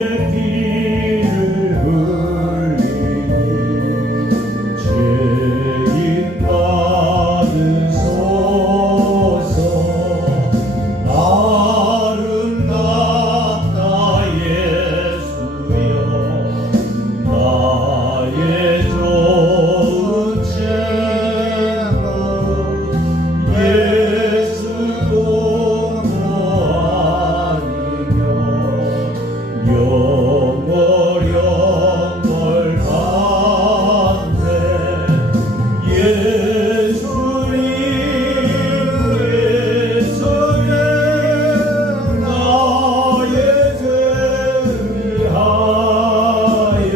피를 흘리니 죄인 받으소서. 아름답다 예수여, 나의 좋은 죄가 예수 공로 아니며 영월 받네. 예수님 외쳐내 나의 죄를 위하여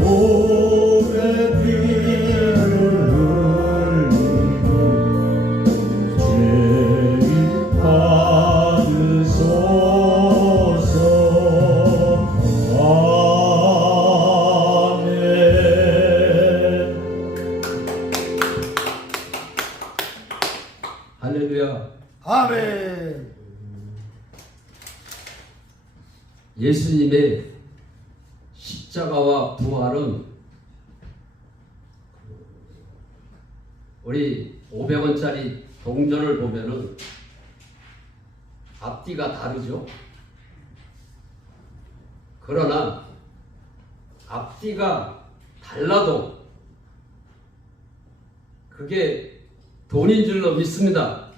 오래 피를 흘리고 죄인 받으소서. 아멘. 할렐루야. 아멘. 예수님의 십자가와 부활은 우리 500원짜리 동전을 보면은 앞뒤가 다르죠. 그러나 앞뒤가 달라도 그게 돈인 줄로 믿습니다.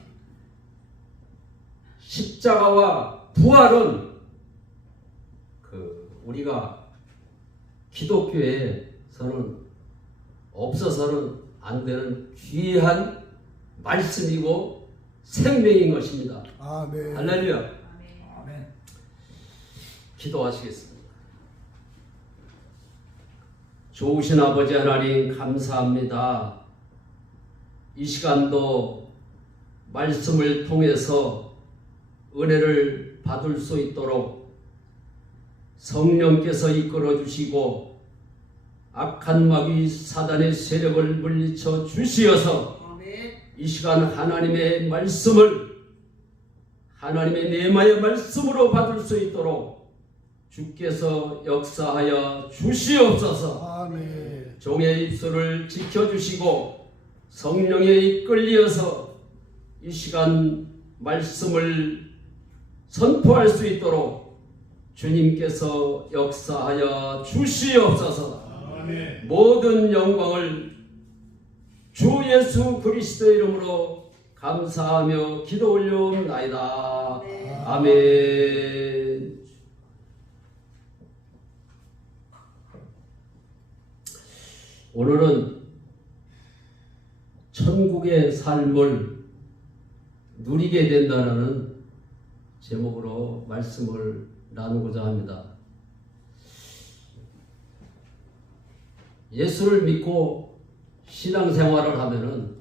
십자가와 부활은 우리가 기독교에서는 없어서는 안 되는 귀한 말씀이고 생명인 것입니다. 아멘. 할렐루야. 아멘. 기도하시겠습니다. 좋으신 아버지 하나님 감사합니다. 이 시간도 말씀을 통해서 은혜를 받을 수 있도록 성령께서 이끌어 주시고 악한 마귀 사단의 세력을 물리쳐 주시어서 이 시간 하나님의 말씀을 하나님의 내마의 말씀으로 받을 수 있도록 주께서 역사하여 주시옵소서. 아멘. 종의 입술을 지켜주시고 성령에 이끌리어서 이 시간 말씀을 선포할 수 있도록 주님께서 역사하여 주시옵소서. 아멘. 모든 영광을 주 예수 그리스도의 이름으로 감사하며 기도 올려옵나이다. 아멘. 오늘은 천국의 삶을 누리게 된다는 제목으로 말씀을 나누고자 합니다. 예수를 믿고 신앙생활을 하면은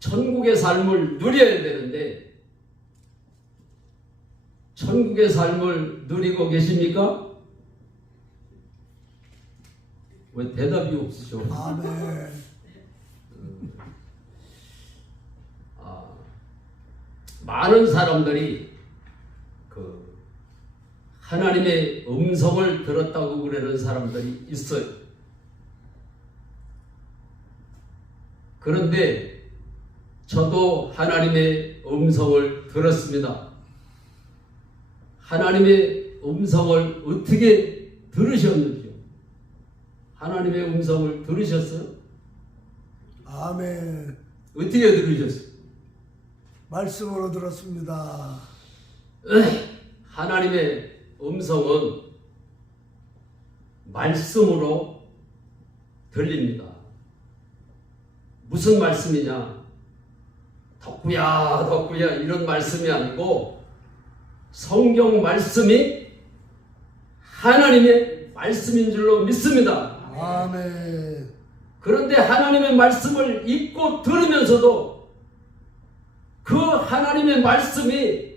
천국의 삶을 누려야 되는데 천국의 삶을 누리고 계십니까? 왜 대답이 없으셔? 아멘. 많은 사람들이 하나님의 음성을 들었다고 그러는 사람들이 있어요. 그런데 저도 하나님의 음성을 들었습니다. 하나님의 음성을 어떻게 들으셨는지요? 하나님의 음성을 들으셨어요? 아멘. 어떻게 들으셨어요? 말씀으로 들었습니다. 하나님의 음성은 말씀으로 들립니다. 무슨 말씀이냐? 덕구야 덕구야 이런 말씀이 아니고 성경 말씀이 하나님의 말씀인 줄로 믿습니다. 아멘. 그런데 하나님의 말씀을 읽고 들으면서도 그 하나님의 말씀이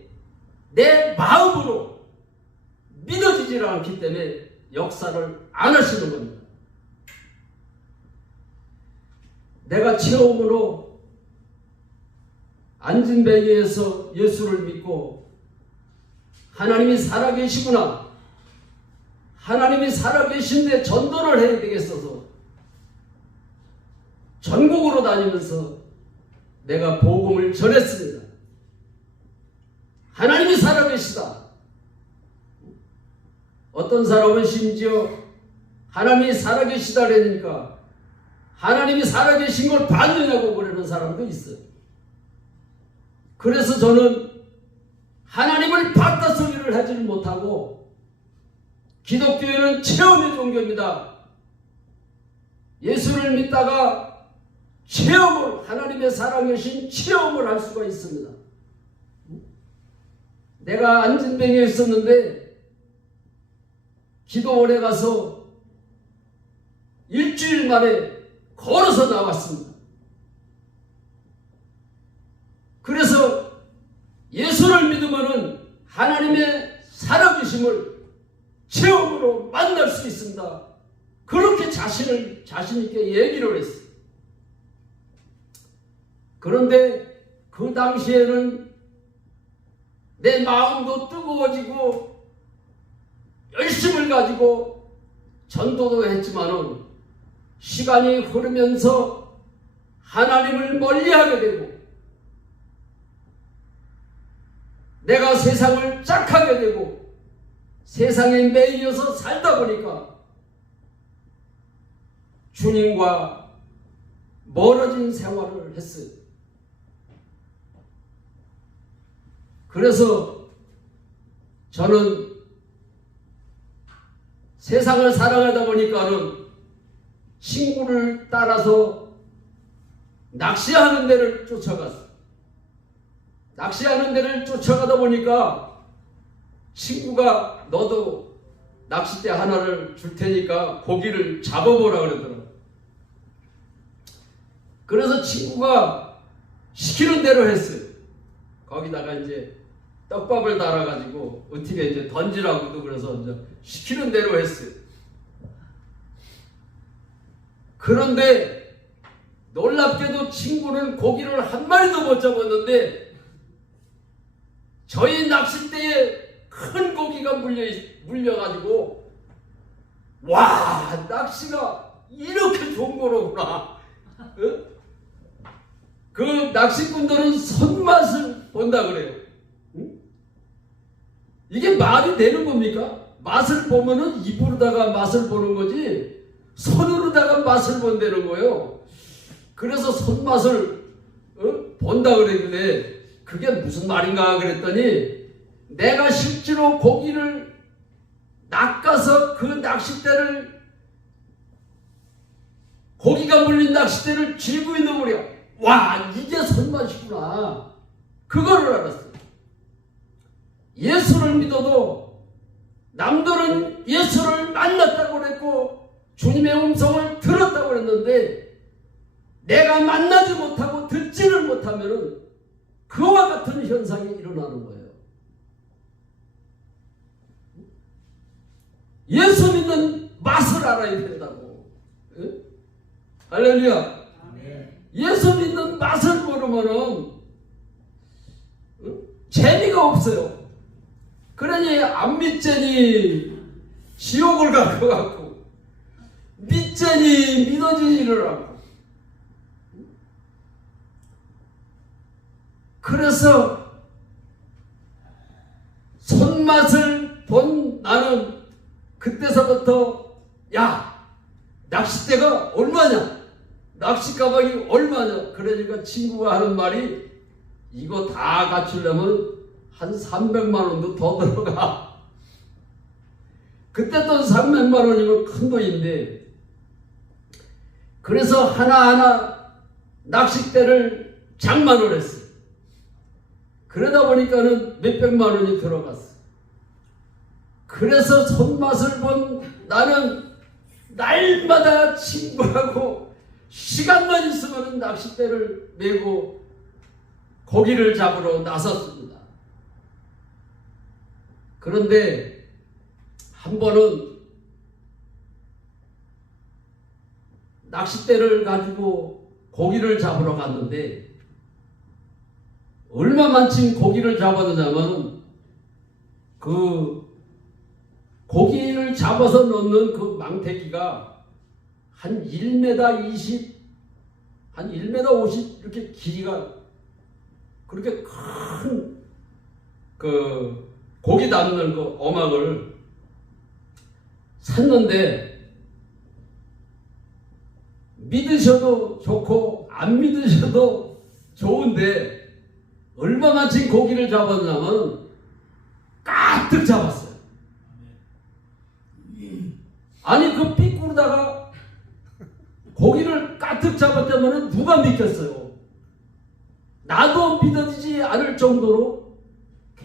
내 마음으로 믿어지질 않기 때문에 역사를 안 하시는 겁니다. 내가 체험으로 안진뱅이에서 예수를 믿고 하나님이 살아계시구나, 하나님이 살아계신데 전도를 해야 되겠어서 전국으로 다니면서 내가 복음을 전했습니다. 하나님이 살아계시다. 어떤 사람은 심지어 하나님이 살아계시다 그러니까 하나님이 살아계신 걸 봤느냐고 그러는 사람도 있어요. 그래서 저는 하나님을 봤다 소리를 하지를 못하고 기독교회는 체험의 종교입니다. 예수를 믿다가 체험을 하나님의 살아계신 체험을 할 수가 있습니다. 내가 안진뱅이에 있었는데 기도원에 가서 일주일 만에 걸어서 나왔습니다. 그래서 예수를 믿으면은 하나님의 살아계심을 체험으로 만날 수 있습니다. 그렇게 자신 있게 얘기를 했어요. 그런데 그 당시에는 내 마음도 뜨거워지고 열심을 가지고 전도도 했지만은 시간이 흐르면서 하나님을 멀리하게 되고 내가 세상을 짝하게 되고 세상에 매여서 살다 보니까 주님과 멀어진 생활을 했어요. 그래서 저는 세상을 살아가다 보니까는 친구를 따라서 낚시하는 데를 쫓아갔어요. 낚시하는 데를 쫓아가다 보니까 친구가 너도 낚싯대 하나를 줄 테니까 고기를 잡아보라 그러더라고요. 그래서 친구가 시키는 대로 했어요. 거기다가 이제 떡밥을 달아가지고 어떻게 이제 던지라고도 그래서 이제 시키는 대로 했어요. 그런데 놀랍게도 친구는 고기를 한 마리도 못 잡았는데 저희 낚싯대에 큰 고기가 물려가지고 와, 낚시가 이렇게 좋은 거로구나. 그 낚시꾼들은 손맛을 본다 그래요. 이게 말이 되는 겁니까? 맛을 보면은 입으로다가 맛을 보는 거지 손으로다가 맛을 본다는 거예요. 그래서 손맛을 본다 그러길래 그게 무슨 말인가 그랬더니 내가 실제로 고기를 낚아서 그 낚싯대를 고기가 물린 낚싯대를 쥐고 있는 거야. 와, 이게 손맛이구나. 그거를 알았어요. 예수를 믿어도 남들은 예수를 만났다고 그랬고 주님의 음성을 들었다고 그랬는데 내가 만나지 못하고 듣지를 못하면 그와 같은 현상이 일어나는 거예요. 예수 믿는 맛을 알아야 된다고. 예? 할렐루야. 예수 믿는 맛을 모르면은 재미가 없어요. 그러니 안 믿자니 지옥을 갈 것 같고 믿자니 믿어지지를 않고 그래서 손맛을 본 나는 그때서부터 야, 낚싯대가 얼마냐? 낚시 가방이 얼마냐? 그러니까 친구가 하는 말이 이거 다 갖추려면 한 300만 원도 더 들어가. 그때 돈 300만 원이면 큰 돈인데 그래서 하나하나 낚싯대를 장만을 했어요. 그러다 보니까는 몇백만 원이 들어갔어요. 그래서 손맛을 본 나는 날마다 친구하고 시간만 있으면 낚싯대를 메고 고기를 잡으러 나섰습니다. 그런데 한 번은 낚싯대를 가지고 고기를 잡으러 갔는데 얼마만큼 고기를 잡았느냐면 그 고기를 잡아서 넣는 그 망태기가 한 1m 20, 한 1m 50 이렇게 길이가 그렇게 큰 그 고기 담는 그 어망을 샀는데 믿으셔도 좋고 안 믿으셔도 좋은데 얼마만큼 고기를 잡았냐면 가득 잡았어요. 아니 그 삐꾸르다가 고기를 가득 잡았다면 누가 믿겠어요? 나도 믿어지지 않을 정도로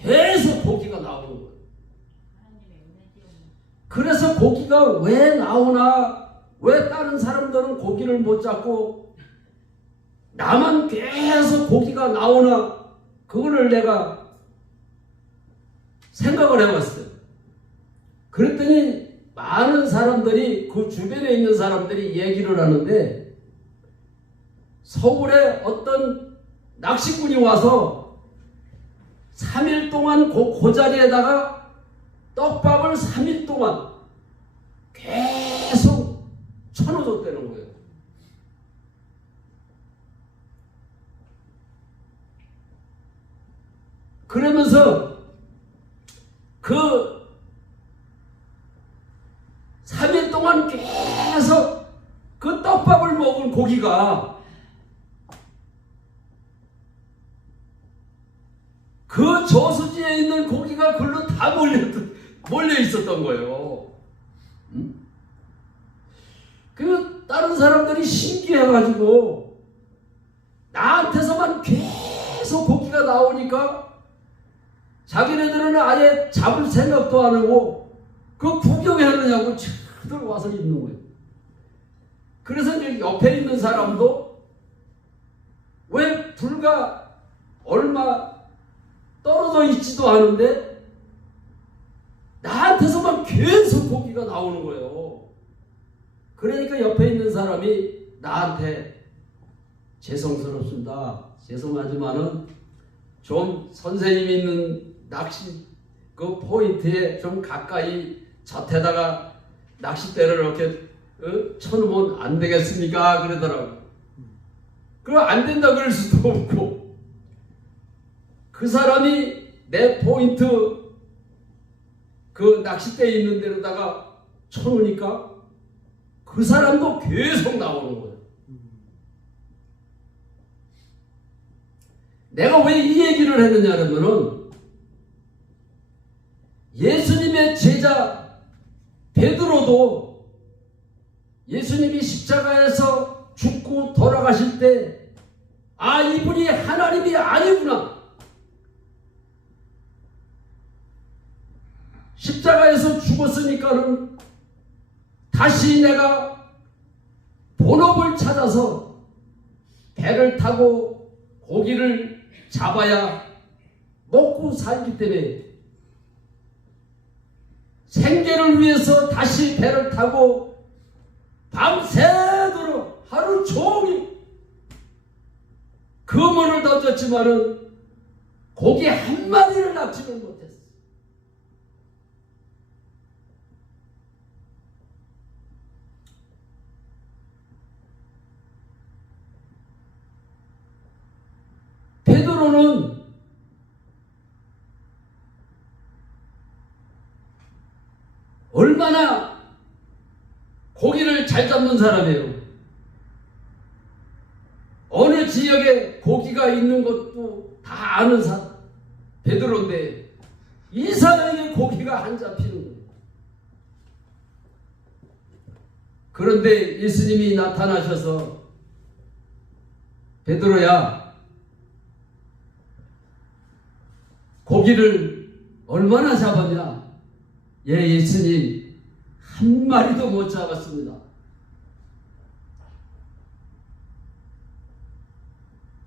계속 고기가 나오는 거예요. 그래서 고기가 왜 나오나, 왜 다른 사람들은 고기를 못 잡고 나만 계속 고기가 나오나, 그거를 내가 생각을 해봤어요. 그랬더니 많은 사람들이, 그 주변에 있는 사람들이 얘기를 하는데, 서울에 어떤 낚시꾼이 와서 3일 동안 그 자리에다가 떡밥을 3일 동안 계속 쳐넣어줬다는 거예요. 그러면서 그 3일 동안 계속 그 떡밥을 먹은 고기가 그 저수지에 있는 고기가 글로 다 몰려 있었던 거예요. 그 다른 사람들이 신기해가지고 나한테서만 계속 고기가 나오니까 자기네들은 아예 잡을 생각도 안 하고 그 구경하느냐고 저들 와서 있는 거예요. 그래서 이제 옆에 있는 사람도 왜 불과 얼마 떨어져 있지도 않은데 나한테서만 계속 고기가 나오는 거예요. 그러니까 옆에 있는 사람이 나한테 죄송스럽습니다. 죄송하지만은 좀 선생님 있는 낚시 그 포인트에 좀 가까이 젖에다가 낚싯대를 이렇게 쳐놓으면 안 되겠습니까? 그러더라고요. 그럼 안 된다 그럴 수도 없고, 그 사람이 내 포인트 그 낚싯대에 있는 데로다가 쳐놓으니까 그 사람도 계속 나오는 거예요. 내가 왜 이 얘기를 했느냐면은 예수님의 제자 베드로도 예수님이 십자가에서 죽고 돌아가실 때 아, 이분이 하나님이 아니구나, 십자가에서 죽었으니까는 다시 내가 본업을 찾아서 배를 타고 고기를 잡아야 먹고 살기 때문에 생계를 위해서 다시 배를 타고 밤새도록 하루 종일 그물을 던졌지만은 고기 한 마리를 납치를 못했어. 베드로는 얼마나 고기를 잘 잡는 사람이에요. 어느 지역에 고기가 있는 것도 다 아는 사람 베드로인데 이 사람에게 고기가 안 잡히는 거예요. 그런데 예수님이 나타나셔서 베드로야, 고기를 얼마나 잡았냐? 예, 예수님, 한 마리도 못 잡았습니다.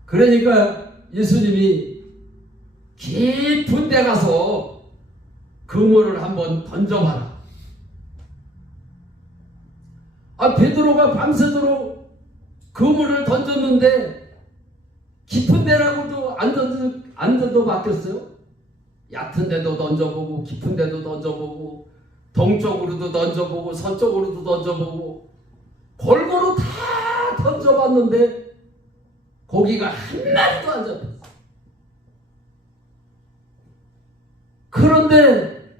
그러니까 예수님이 깊은 데 가서 그물을 한번 던져봐라. 아, 베드로가 밤새도록 그물을 던졌는데 깊은 데라고도 안 던져 맡겼어요. 얕은 데도 던져보고 깊은 데도 던져보고 동쪽으로도 던져보고 서쪽으로도 던져보고 골고루 다 던져봤는데 고기가 한 마리도 안 잡혔어. 그런데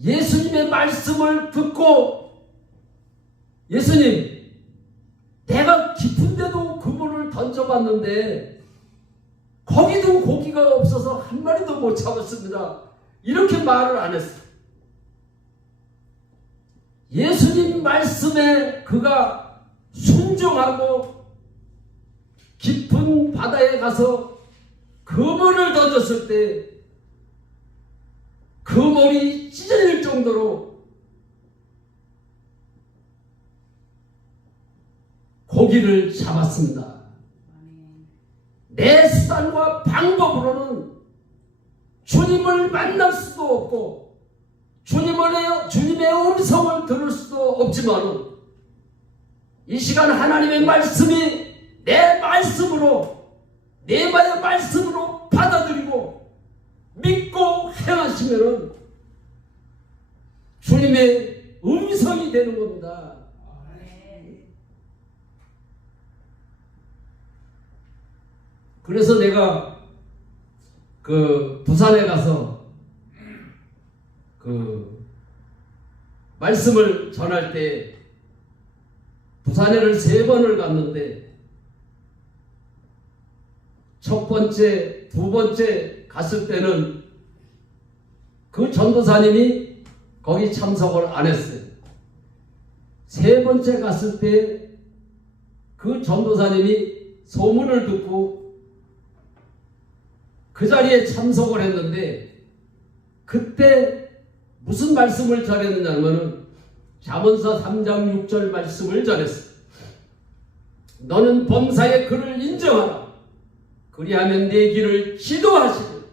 예수님의 말씀을 듣고 예수님, 내가 깊은데도 그물을 던져봤는데 거기도 고기가 없어서 한 마리도 못 잡았습니다. 이렇게 말을 안 했어. 예수님 말씀에 그가 순종하고 깊은 바다에 가서 그물을 던졌을 때 그물이 찢어질 정도로 고기를 잡았습니다. 내 수단과 방법으로는 주님을 만날 수도 없고 주님의 음성을 들을 수도 없지만 이 시간 하나님의 말씀이 내 말씀으로 내 말씀으로 받아들이고 믿고 행하시면은 주님의 음성이 되는 겁니다. 그래서 내가 부산에 가서 말씀을 전할 때 부산에를 3번을 갔는데 첫 번째, 두 번째 갔을 때는 그 전도사님이 거기 참석을 안 했어요. 3번째 갔을 때 그 전도사님이 소문을 듣고 그 자리에 참석을 했는데 그때 무슨 말씀을 전했느냐면은 잠언서 3장 6절 말씀을 전했어. 너는 범사의 그를 인정하라. 그리하면 내 길을 지도하시리.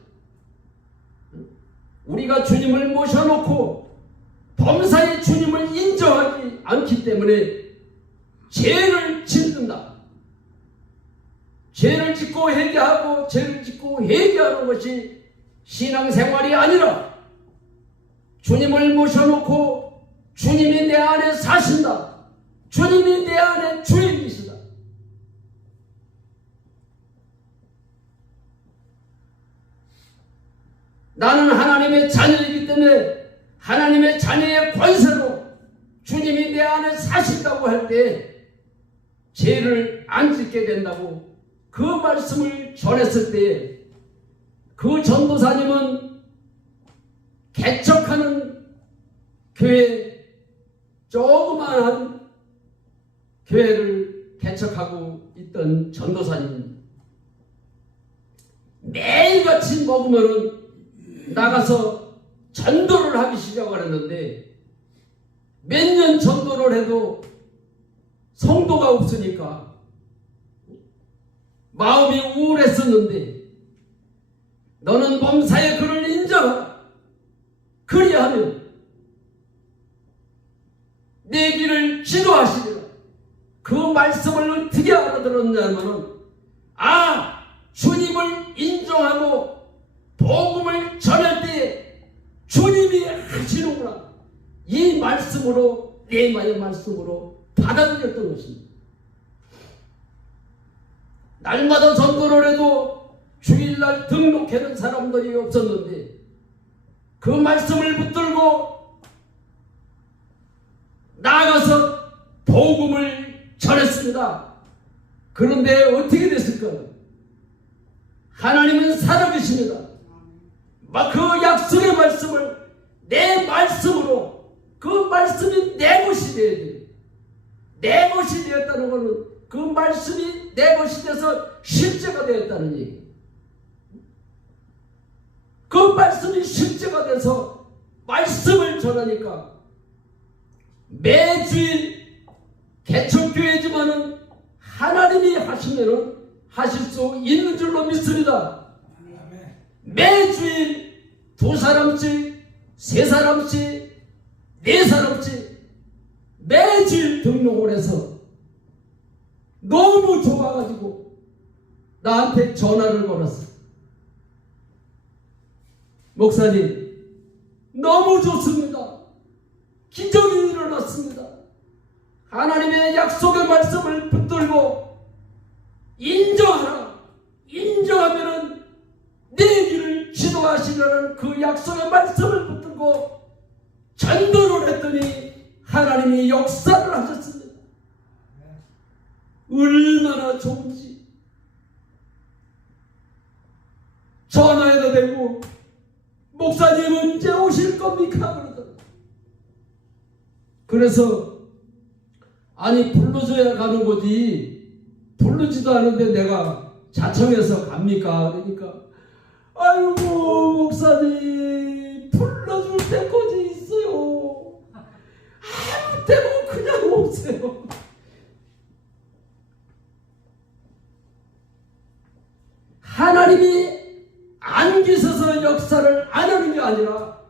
우리가 주님을 모셔놓고 범사의 주님을 인정하지 않기 때문에 죄를 짓는다. 죄를 짓고 회개하고 죄를 짓고 회개하는 것이 신앙생활이 아니라 주님을 모셔놓고 주님이 내 안에 사신다. 주님이 내 안에 주인이시다. 나는 하나님의 자녀이기 때문에 하나님의 자녀의 권세로 주님이 내 안에 사신다고 할 때 죄를 안 짓게 된다고 그 말씀을 전했을 때 그 전도사님은 개척하는 교회, 조그마한 교회를 개척하고 있던 전도사님, 매일같이 먹으면은 나가서 전도를 하기 시작을 했는데 몇 년 전도를 해도 성도가 없으니까 마음이 우울했었는데 너는 범사의 그를 인정하라. 그리하면 내 길을 지도하시리라. 그 말씀을 어떻게 알아들었냐면 주님을 인정하고 복음을 전할 때 주님이 하시는구나. 이 말씀으로 레마의 말씀으로 받아들였던 것입니다. 날마다 전도를 해도 주일날 등록하는 사람들이 없었는데 그 말씀을 붙들고 나아가서 복음을 전했습니다. 그런데 어떻게 됐을까요? 하나님은 살아계십니다. 그 약속의 말씀을 내 말씀으로, 그 말씀이 내 것이 되어야 돼요. 내 것이 되었다는 것은 그 말씀이 내 것이 돼서 실제가 되었다는 얘기예요. 그 말씀이 실제가 돼서 말씀을 전하니까 매주일 개척교회지만은 하나님이 하시면은 하실 수 있는 줄로 믿습니다. 매주일 2사람씩, 3사람씩, 4사람씩 매주일 등록을 해서 너무 좋아가지고 나한테 전화를 걸었어. 목사님, 너무 좋습니다. 기적이 일어났습니다. 하나님의 약속의 말씀을 붙들고 인정하라. 인정하면은 내 길을 지도하시려는 그 약속의 말씀을 붙들고 전도를 했더니 하나님이 역사를 하셨습니다. 얼마나 좋은지. 전화해도 되고 목사님 언제 오실 겁니까? 그러더라고요. 그래서 아니 불러줘야 가는 거지 부르지도 않은데 내가 자청해서 갑니까? 그러니까 아이고 목사님 불러줄 때까지 있어요. 아무 때고 그냥 오세요. 하나님이 안 계셔서 역사를 안 하는 게 아니라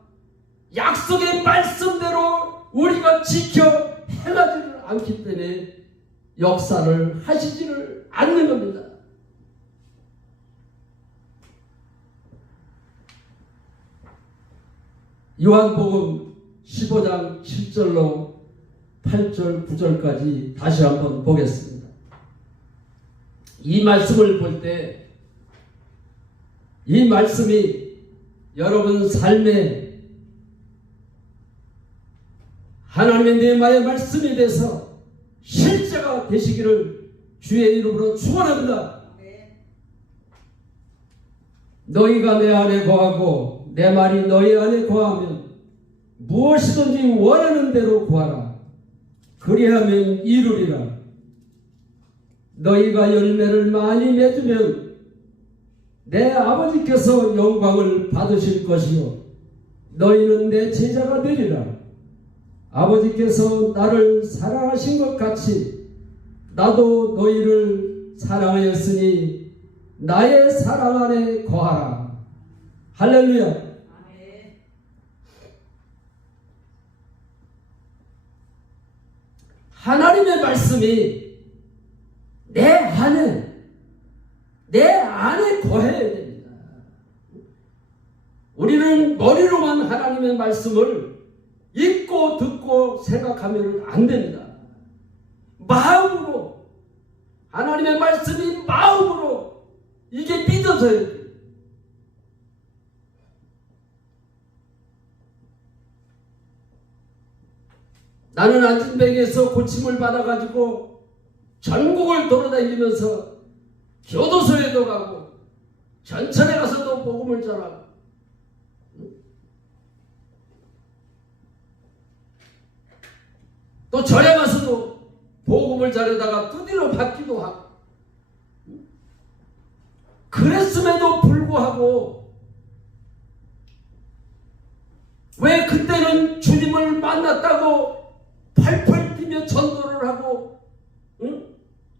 약속의 말씀대로 우리가 지켜 행하지를 않기 때문에 역사를 하시지를 않는 겁니다. 요한복음 15장 7절로 8절 9절까지 다시 한번 보겠습니다. 이 말씀을 볼 때 이 말씀이 여러분 삶에 하나님의 내마의 말씀이 돼서 실제가 되시기를 주의 이름으로 축원합니다. 너희가 내 안에 거하고 내 말이 너희 안에 거하면 무엇이든지 원하는 대로 구하라. 그리하면 이루리라. 너희가 열매를 많이 맺으면 내 아버지께서 영광을 받으실 것이요 너희는 내 제자가 되리라. 아버지께서 나를 사랑하신 것 같이 나도 너희를 사랑하였으니 나의 사랑 안에 거하라. 할렐루야. 아멘. 하나님의 말씀이 내 안에 거해야 됩니다. 우리는 머리로만 하나님의 말씀을 읽고 듣고 생각하면 안 됩니다. 마음으로 하나님의 말씀이 마음으로 이게 믿어져야 돼요. 나는 안진뱅에서 고침을 받아가지고 전국을 돌아다니면서 교도소에도 가고 전천에 가서도 복음을 전하고 또 절에 가서도 복음을 전하다가 두드려 받기도 하고 그랬음에도 불구하고 왜 그때는 주님을 만났다고 팔팔 뛰며 전도를 하고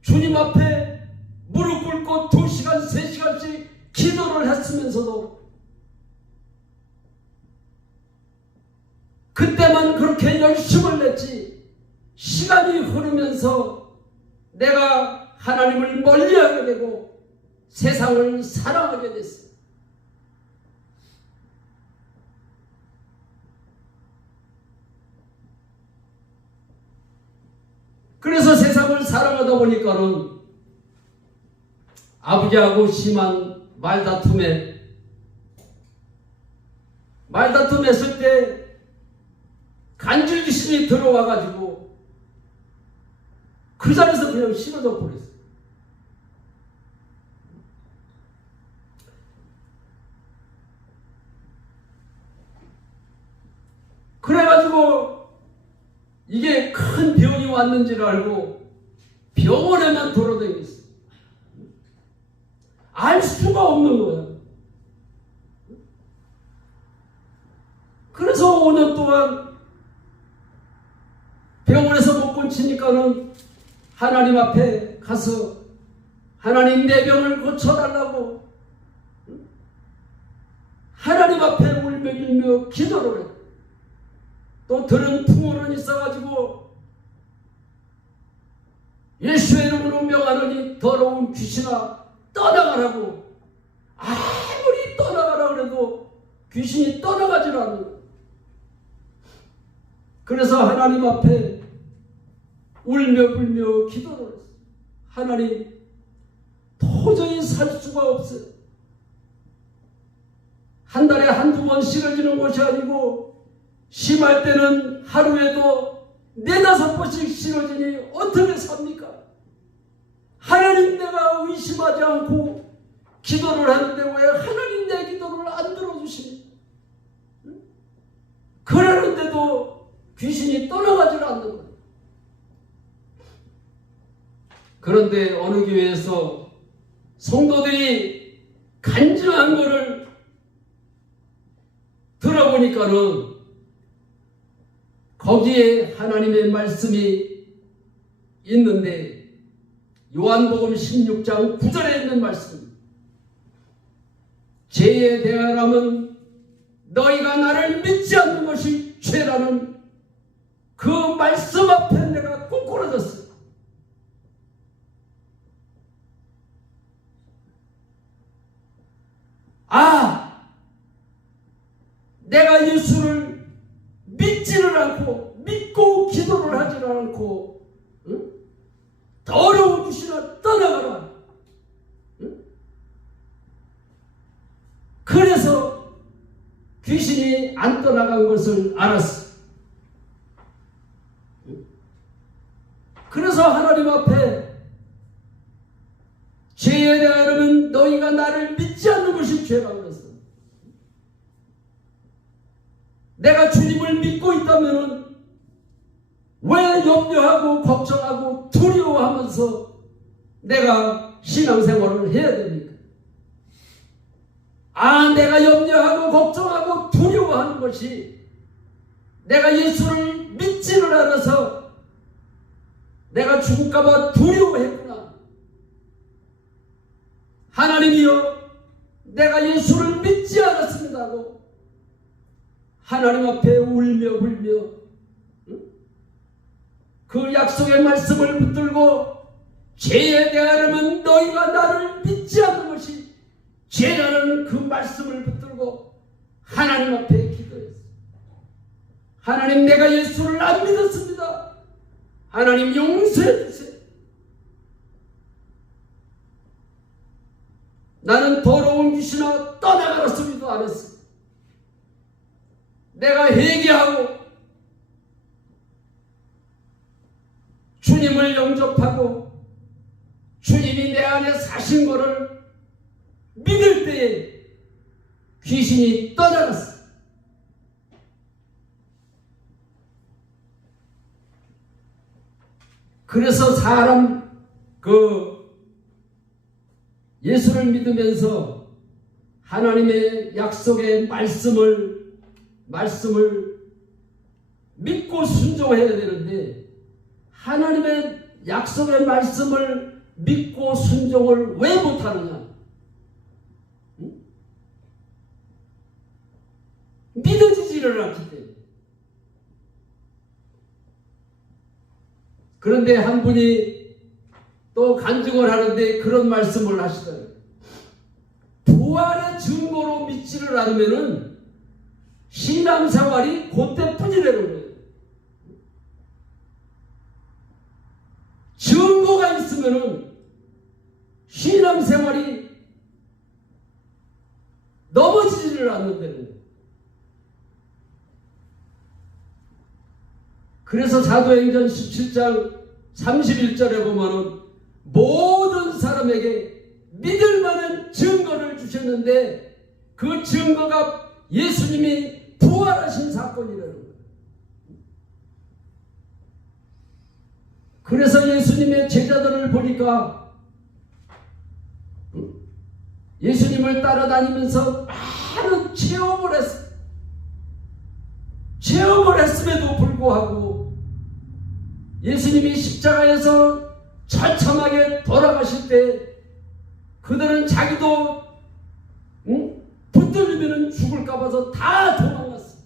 주님 앞에 무릎 꿇고 2시간 3시간씩 기도를 했으면서도 그때만 그렇게 열심을 냈지 시간이 흐르면서 내가 하나님을 멀리하게 되고 세상을 사랑하게 됐어요. 그래서 세상을 사랑하다 보니까는 아버지하고 심한 말다툼 했을 때 간질 귀신이 들어와가지고 그 자리에서 그냥 쓰러져 버렸어요. 그래가지고 이게 큰 병이 왔는지를 알고 병원에만 돌아다녔어요. 알 수가 없는 거예요. 그래서 5년 동안 병원에서 못 고치니까는 하나님 앞에 가서 하나님 내 병을 고쳐달라고 하나님 앞에 울먹이며 기도를 했고 또 들은 풍어는 있어가지고 예수의 이름으로 명하노니 더러운 귀신아 떠나가라고 아무리 떠나가라 그래도 귀신이 떠나가질 않는 거예요. 그래서 하나님 앞에 울며 불며 기도를 했어요. 하나님, 도저히 살 수가 없어요. 한 달에 한두 번 쓰러지는 것이 아니고 심할 때는 하루에도 4-5번씩 쓰러지니 어떻게 삽니까? 하나님, 내가 의심하지 않고 기도를 하는데 왜 하나님 내 기도를 안 들어주십니까? 그러는데도 귀신이 떠나가지를 않는 거예요. 그런데 어느 교회에서 성도들이 간증한 것을 들어보니까는 거기에 하나님의 말씀이 있는데 요한복음 16장 9절에 있는 말씀입니다. 죄에 대하여라면 너희가 나를 믿지 않는 것이 죄라는 그 말씀 앞에 내가 꿇어졌어요. 내가 예수를 믿지를 않고 믿고 기도를 하지를 않고 더러운 귀신아 떠나가라. 그래서 귀신이 안 떠나간 것을 알았어. 그래서 하나님 앞에 죄에 대하여는 너희가 나를 믿지 않는 것이 죄라고 그랬어. 내가 주님을 믿고 있다면 왜 염려하고 걱정하고 두려워하면서 내가 신앙생활을 해야 됩니까? 내가 염려하고 걱정하고 두려워하는 것이 내가 예수를 믿지를 않아서 내가 죽을까봐 두려워했구나. 하나님이여, 내가 예수를 믿지 않았습니다 하고 하나님 앞에 울며 불며 그 약속의 말씀을 붙들고 죄에 대하여는 너희가 나를 믿지 않는 것이 죄라는 그 말씀을 붙들고 하나님 앞에 기도했어요. 하나님, 내가 예수를 안 믿었습니다. 하나님, 용서해 주세요. 나는 더러운 귀신아 떠나가라 소리도 안 했어. 내가 회개하고 주님을 영접하고 주님이 내 안에 사신 것을 믿을 때에 귀신이 떠나갔어. 그래서 사람 예수를 믿으면서 하나님의 약속의 말씀을 믿고 순종해야 되는데 하나님의 약속의 말씀을 믿고 순종을 왜 못하느냐? 믿어지지를 않기 때문에. 그런데 한 분이 또 간증을 하는데 그런 말씀을 하시더라고요. 부활의 증거로 믿지를 않으면은 신앙생활이 그때뿐이라는 거예요. 증거가 있으면은 신앙생활이 넘어지지를 않는다는 거예요. 그래서 사도행전 17장 31절에 보면은 모든 사람에게 믿을 만한 증거를 주셨는데 그 증거가 예수님이 부활하신 사건이라는 거예요. 그래서 예수님의 제자들을 보니까 예수님을 따라다니면서 많은 체험을 했어요. 체험을 했음에도 불구하고 예수님이 십자가에서 처참하게 돌아가실 때 그들은 자기도 붙들리면 죽을까 봐서 다 도망갔어.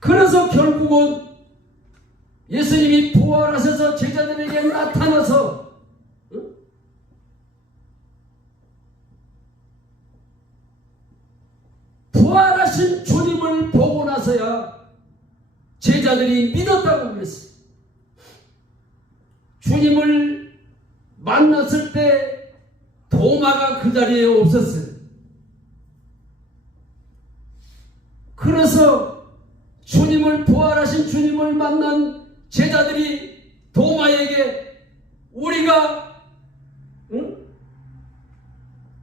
그래서 결국은 예수님이 부활하셔서 제자들에게 나타나서 부활하신 주님을 보고 나서야 제자들이 믿었다고 그랬어요. 주님을 만났을 때 도마가 그 자리에 없었어요. 그래서 부활하신 주님을 만난 제자들이 도마에게 우리가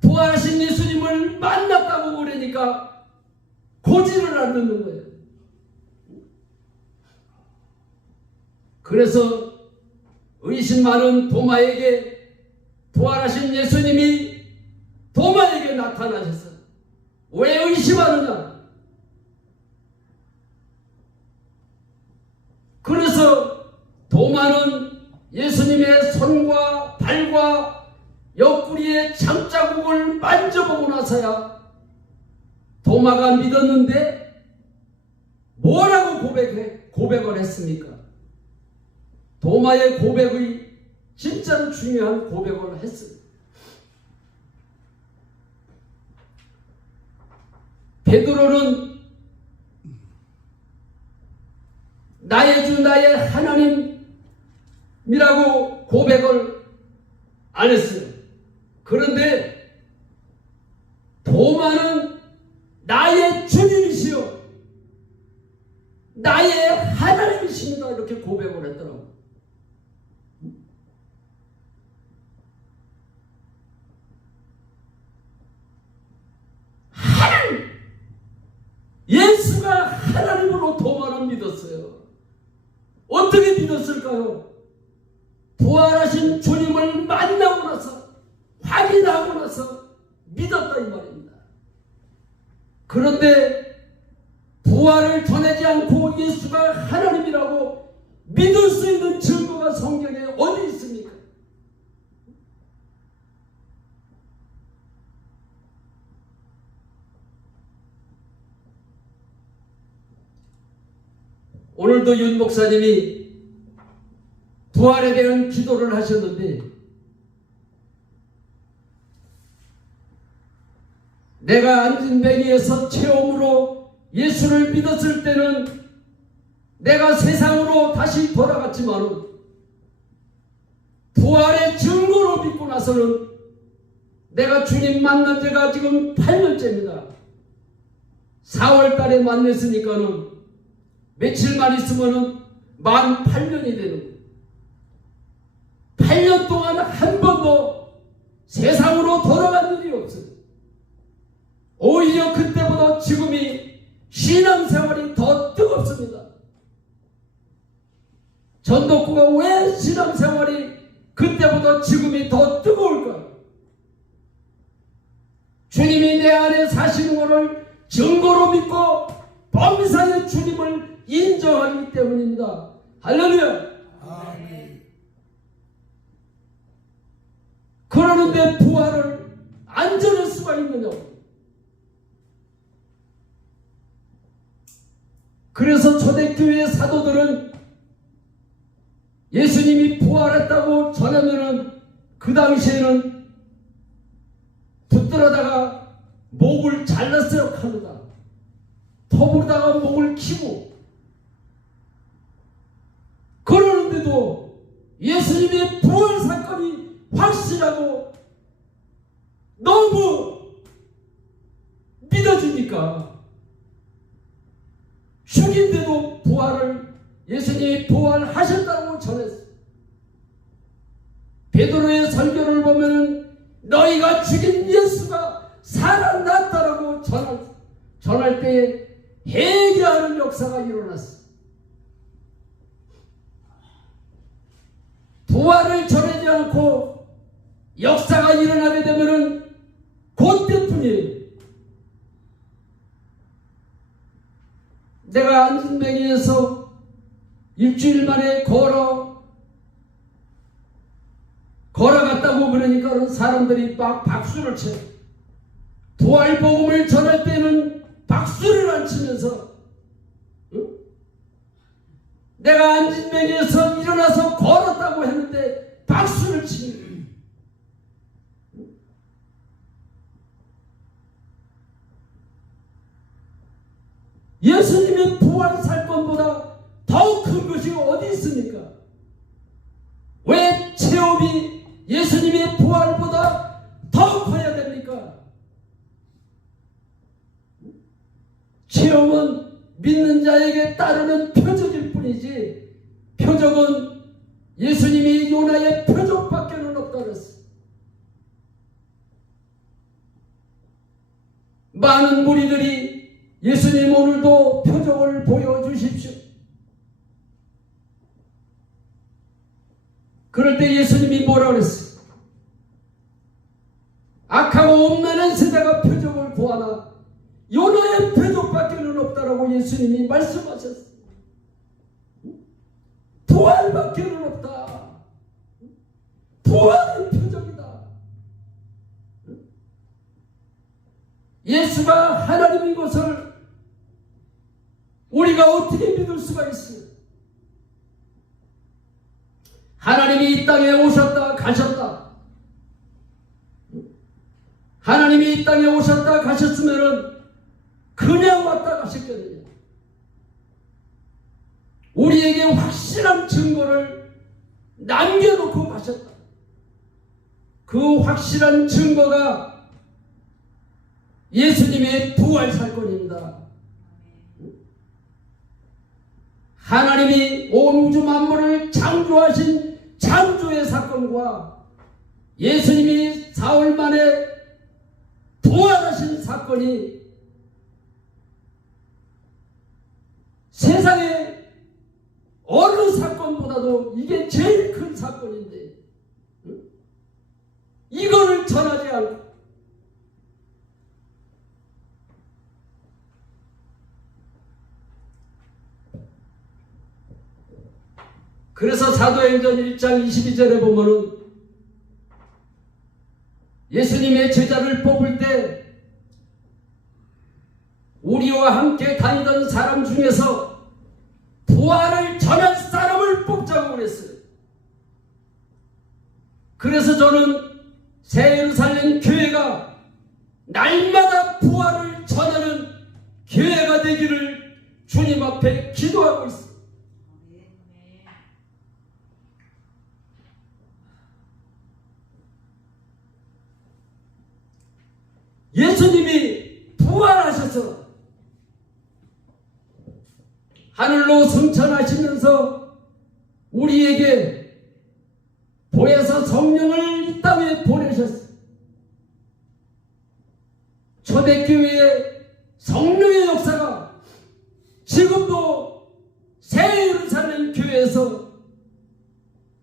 부활하신 예수님을 만났다고 그러니까 고지를 안 듣는 거예요. 그래서 의심 많은 도마에게 부활하신 예수님이 도마에게 나타나셔서 왜 의심하느냐? 그래서 도마는 예수님의 손과 발과 옆구리의 장자국을 만져보고 나서야 도마가 믿었는데 뭐라고 고백을 했습니까? 도마의 고백의 진짜로 중요한 고백을 했습니다. 베드로는 나의 주 나의 하나님이라고 고백을 안 했어요. 그런데 도마는 나의 주님이시여 나의 하나님이십니다 이렇게 고백을 했더라고요. 하나님! 예수가 하나님으로 도마는 믿었어요. 어떻게 믿었을까요? 부활하신 주님을 만나고 나서 확인하고 나서 믿었다 이 말입니다. 그런데 부활을 전하지 않고 예수가 하나님이라고 믿을 수 있는 증거가 성경에 어디 있습니까? 오늘도 윤 목사님이 부활에 대한 기도를 하셨는데 내가 안진뱅이에서 체험으로 예수를 믿었을 때는 내가 세상으로 다시 돌아갔지만 부활의 증거로 믿고 나서는 내가 주님 만난 지가 지금 8년째입니다. 4월 달에 만났으니까는 며칠만 있으면은 만 8년이 되는 거예요. 8년 동안 한 번도 세상으로 돌아간 일이 없어요. 오히려 그때보다 지금이 신앙생활이 더 뜨겁습니다. 전덕구가 왜 신앙생활이 그때보다 지금이 더 뜨거울까요? 주님이 내 안에 사시는 것을 증거로 믿고 범사의 주님을 인정하기 때문입니다. 할렐루야. 아멘. 그러는데 부활을 안 전할 수가 있느냐고. 그래서 초대교회 사도들은 예수님이 부활했다고 전하면은 그 당시에는 붙들어다가 목을 잘랐어요. 칼로다. 톱으로다가 목을 치고. 그러는데도 예수님의 부활 사건이 확실하고 너무 믿어지니까 죽인데도 예수님이 부활하셨다고 전했어요. 베드로의 설교를 보면은 너희가 죽인 예수가 살아났다라고 전할 때 회개하는 역사가 일어났어요. 부활을 전하지 않고 역사가 일어나게 되면은 그때뿐이에요. 내가 안진뱅이에서 일주일 만에 걸어갔다고 그러니까 사람들이 막 박수를 쳐요. 부활 복음을 전할 때는 박수를 안 치면서 내가 안진뱅이에서 일어나서 걸었다고 했는데 박수를 치는 거예요. 예수님의 부활 사건보다 더 큰 것이 어디 있습니까? 왜 체험이 예수님의 부활보다 더 커야 됩니까? 체험은 믿는 자에게 따르는 표적일 뿐이지, 표적은 예수님이 요나의 표적밖에는 없다 그랬어요. 많은 무리들이 예수님 오늘도 표적을 보여주십시오. 그럴 때 예수님이 뭐라 그랬어요? 악하고 엄난한 세대가 표적을 구하나 요나의 표적밖에는 없다라고 예수님이 말씀하셨어요. 부활밖에는 없다. 부활은 표적이다. 예수가 하나님인 것을 우리가 어떻게 믿을 수가 있어요? 하나님이 이 땅에 오셨다 가셨다. 하나님이 이 땅에 오셨다 가셨으면은 그냥 왔다 가셨거든요. 우리에게 확실한 증거를 남겨놓고 가셨다. 그 확실한 증거가 예수님의 부활 사건입니다. 하나님이 온 우주 만물을 창조하신 창조의 사건과 예수님이 사흘 만에 부활하신 사건이 세상에 어느 사건보다도 이게 제일 큰 사건인데 이거를 전하지 않고 그래서 사도행전 1장 22절에 보면은 예수님의 제자를 뽑을 때 우리와 함께 다니던 사람 중에서 부활을 전할 사람을 뽑자고 그랬어요. 그래서 저는 새 예루살렘 교회가 날마다 부활을 전하는 교회가 되기를 주님 앞에 기도하고 있습니다. 예수님이 부활하셔서 하늘로 승천하시면서 우리에게 보혜사 성령을 이 땅에 보내셨어요. 초대교회의 성령의 역사가 지금도 새 예루살렘 교회에서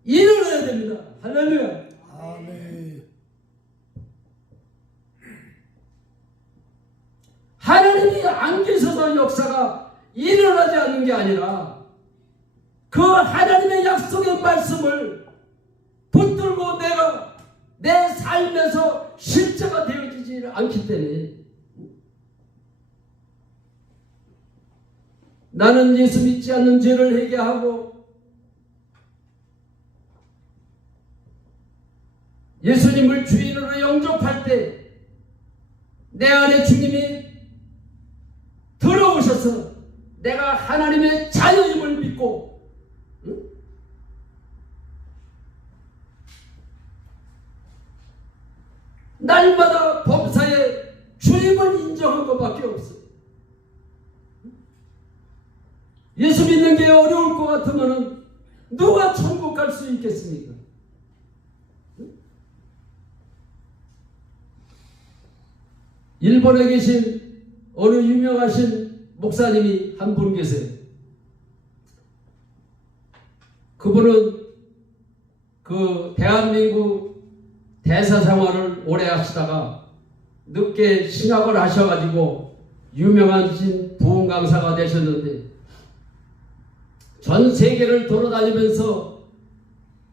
일어나야 됩니다. 할렐루야. 아멘. 하나님이 안 계셔서 역사가 일어나지 않는 게 아니라 그 하나님의 약속의 말씀을 붙들고 내가 내 삶에서 실제가 되어지지 않기 때문에 나는 예수 믿지 않는 죄를 회개하고 예수님을 주인으로 영접할 때 내 안에 주님이 들어오셔서 내가 하나님의 자녀임을 믿고 날마다 범사에 주임을 인정한 것밖에 없어요. 예수 믿는 게 어려울 것 같으면 누가 천국 갈 수 있겠습니까? 일본에 계신 어느 유명하신 목사님이 한 분 계세요. 그분은 그 대한민국 대사 생활을 오래 하시다가 늦게 신학을 하셔가지고 유명하신 부흥 강사가 되셨는데 전 세계를 돌아다니면서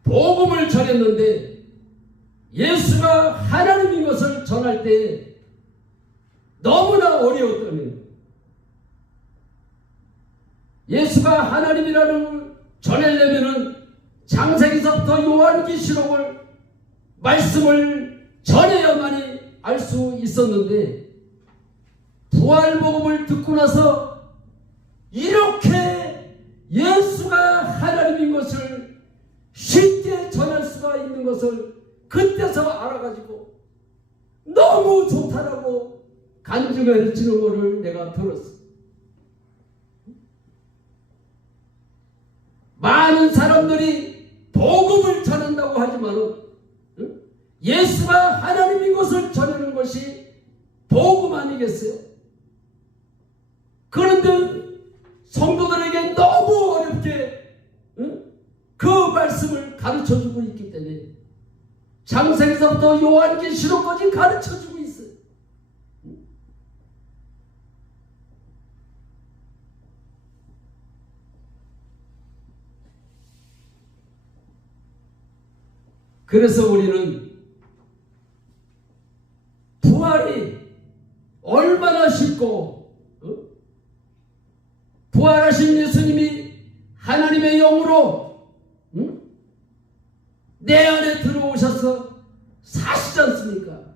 복음을 전했는데 예수가 하나님인 것을 전할 때 너무나 어려웠다는 거예요. 예수가 하나님이라는 걸 전하려면은 창세기서부터 요한계시록을 말씀을 전해야만이 알 수 있었는데 부활복음을 듣고 나서 이렇게 예수가 하나님인 것을 쉽게 전할 수가 있는 것을 그때서 알아가지고 너무 좋다라고 간증을 치는 것을 내가 들었어. 많은 사람들이 복음을 전한다고 하지만 예수가 하나님인 것을 전하는 것이 복음 아니겠어요? 그런데 성도들에게 너무 어렵게 그 말씀을 가르쳐주고 있기 때문에 창세기서부터 요한계시록까지 가르쳐주고 있어요. 그래서 우리는 부활이 얼마나 쉽고 부활하신 예수님이 하나님의 영으로 내 안에 들어오셔서 사시지 않습니까?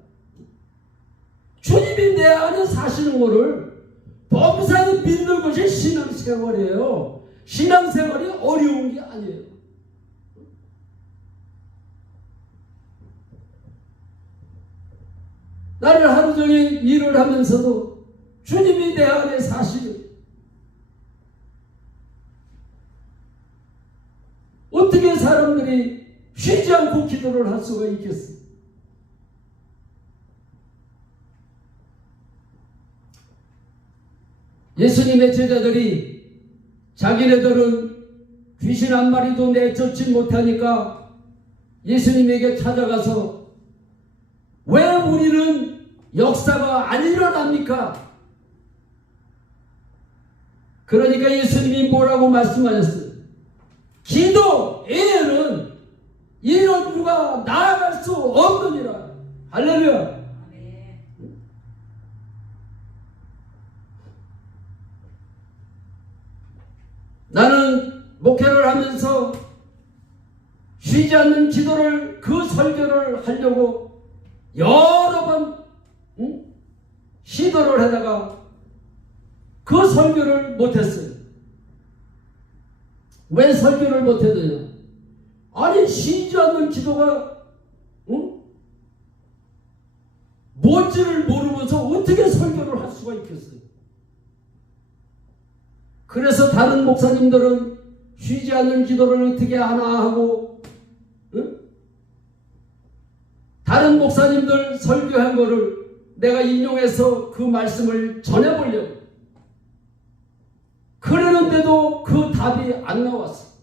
주님이 내 안에 사시는 것을 범사에 믿는 것이 신앙생활이에요. 신앙생활이 어려운 게 아니에요. 나를 하루 종일 일을 하면서도 주님이 내 안에 사시는, 어떻게 사람들이 쉬지 않고 기도를 할 수가 있겠어요? 예수님의 제자들이 자기네들은 귀신 한 마리도 내쫓지 못하니까 예수님에게 찾아가서 왜 우리는 역사가 안 일어납니까? 그러니까 예수님이 뭐라고 말씀하셨어요? 기도 외에는 이런 누가 나아갈 수 없느니라. 할렐루야. 나는 목회를 하면서 쉬지 않는 기도를, 그 설교를 하려고 여러 번 시도를 하다가 그 설교를 못했어요. 왜 설교를 못했느냐? 아니, 쉬지 않는 기도가 뭔지를 모르면서 어떻게 설교를 할 수가 있겠어요? 그래서 다른 목사님들은 쉬지 않는 기도를 어떻게 하나 하고 다른 목사님들 설교한 거를 내가 인용해서 그 말씀을 전해보려고 그러는데도 그 답이 안 나왔어.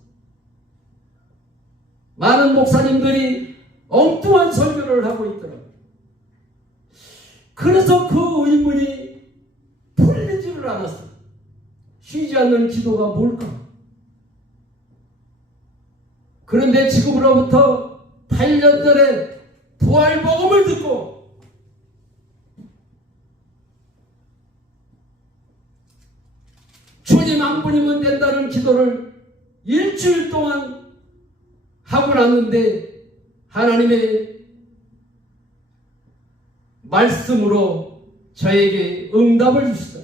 많은 목사님들이 엉뚱한 설교를 하고 있더라고요. 그래서 그 의문이 풀리지를 않았어. 쉬지 않는 기도가 뭘까? 그런데 지금으로부터 8년 전에 부활복음을 듣고 주님 한 분이면 된다는 기도를 일주일 동안 하고 났는데 하나님의 말씀으로 저에게 응답을 주시다.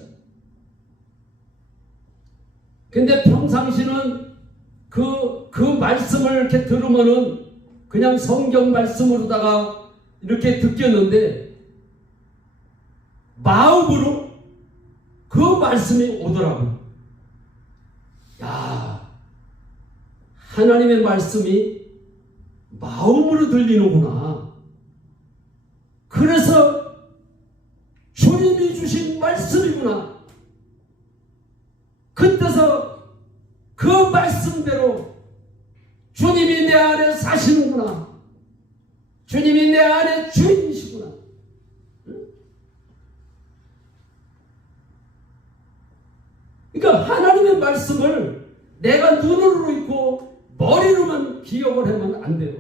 근데 평상시는 그 말씀을 이렇게 들으면은 그냥 성경 말씀으로다가 이렇게 듣겠는데 마음으로 그 말씀이 오더라고요. 야, 하나님의 말씀이 마음으로 들리는구나. 그래서 주님이 주신 말씀이구나. 그때서 그 말씀대로 주님이 내 안에 사시는구나. 주님이 내 안에 주인이시구나. 그러니까 하나님의 말씀을 내가 눈으로 읽고 머리로만 기억을 하면 안 돼요.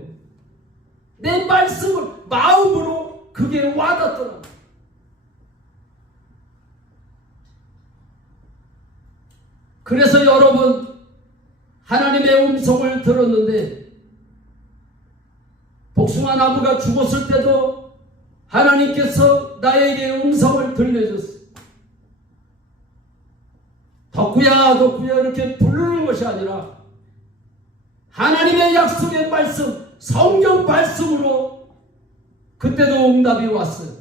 내 말씀을 마음으로 그게 와닿더라. 그래서 여러분, 하나님의 음성을 들었는데 복숭아 나무가 죽었을 때도 하나님께서 나에게 음성을 들려줬어요. 덕구야 덕구야 이렇게 부르는 것이 아니라 하나님의 약속의 말씀, 성경 말씀으로 그때도 응답이 왔어요.